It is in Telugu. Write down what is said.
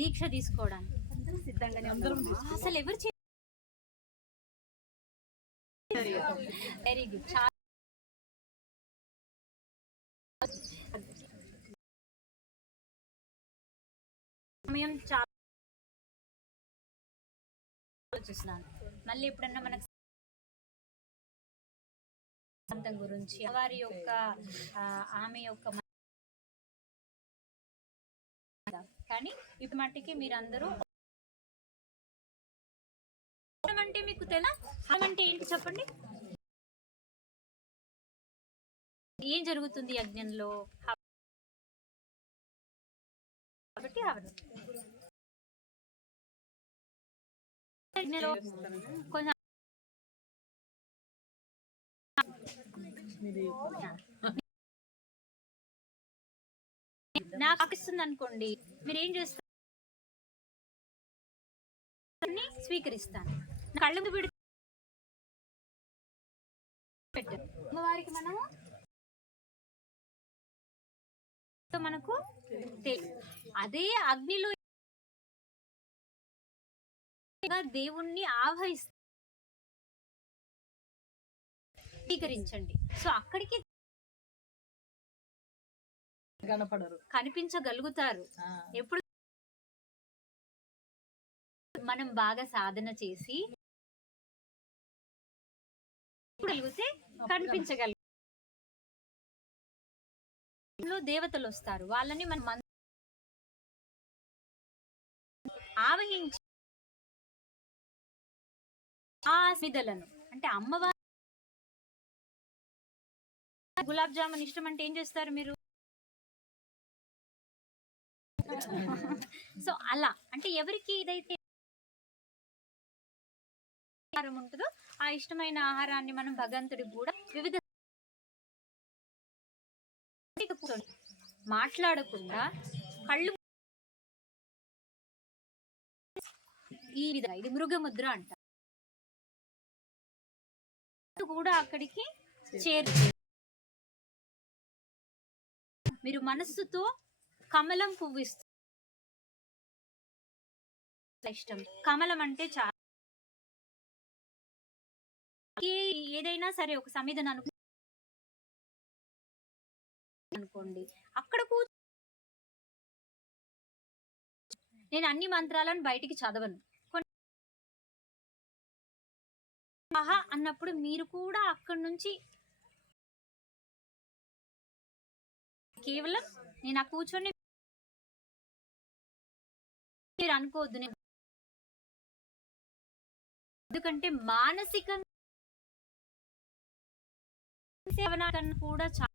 దీక్ష తీసుకోవడానికి. సిద్ధంగానే అసలు ఎవరు వెరీ గుడ్ చాలా సమయం చాలా ఆలోచిస్తున్నాను. మళ్ళీ ఎప్పుడన్నా మనకు గురించి వారి యొక్క ఆమె యొక్క కానీ ఇప్పుడు మట్టికి మీరందరూ అంటే మీకు తెలా అంటే ఏంటి చెప్పండి? ఏం జరుగుతుంది యజ్ఞంలో? కాబట్టి హవనం కొంచెం నాకు ఆకిస్తుంది అనుకోండి మీరు ఏం చేస్తారు స్వీకరిస్తాను. కళ్ళు ముందు పెడితే అమ్మవారికి మనము మనకు అదే అగ్నిలో దేవుణ్ణి ఆవహిస్త స్వీకరించండి. సో అక్కడికి కనపడరు. కనిపించగలుగుతారు. ఎప్పుడు మనం బాగా సాధన చేసి కలిగితే కనిపించగలుగు దేవతలు వస్తారు. వాళ్ళని మనం ఆవహించి ఆ స్మిదలను అంటే అమ్మవారి గులాబ్ జామున్ ఇష్టం అంటే ఏం చేస్తారు మీరు? సో అలా. అంటే ఎవరికి ఇదైతే ఆహారం ఉంటుందో ఆ ఇష్టమైన ఆహారాన్ని మనం భగవంతుడికి కూడా వివిధ మాట్లాడకుండా కళ్ళు ఈ విధంగా ఇది మృగముద్ర అంట. కూడా అక్కడికి చేరు మీరు మనస్సుతో కమలం పువ్వు ఇష్టం. కమలం అంటే చాలా ఏ- ఏదైనా సరే ఒక సమిధన అను అనుకోండి. అక్కడ కూ నేను అన్ని మంత్రాలను బయటికి చదవను. మహా అన్నప్పుడు మీరు కూడా అక్కడి నుంచి కేవలం నేను ఆ కూర్చొని మీరు అనుకోవద్దు. నేను ఎందుకంటే మానసికంగా సేవన కన్నా కూడా చాలా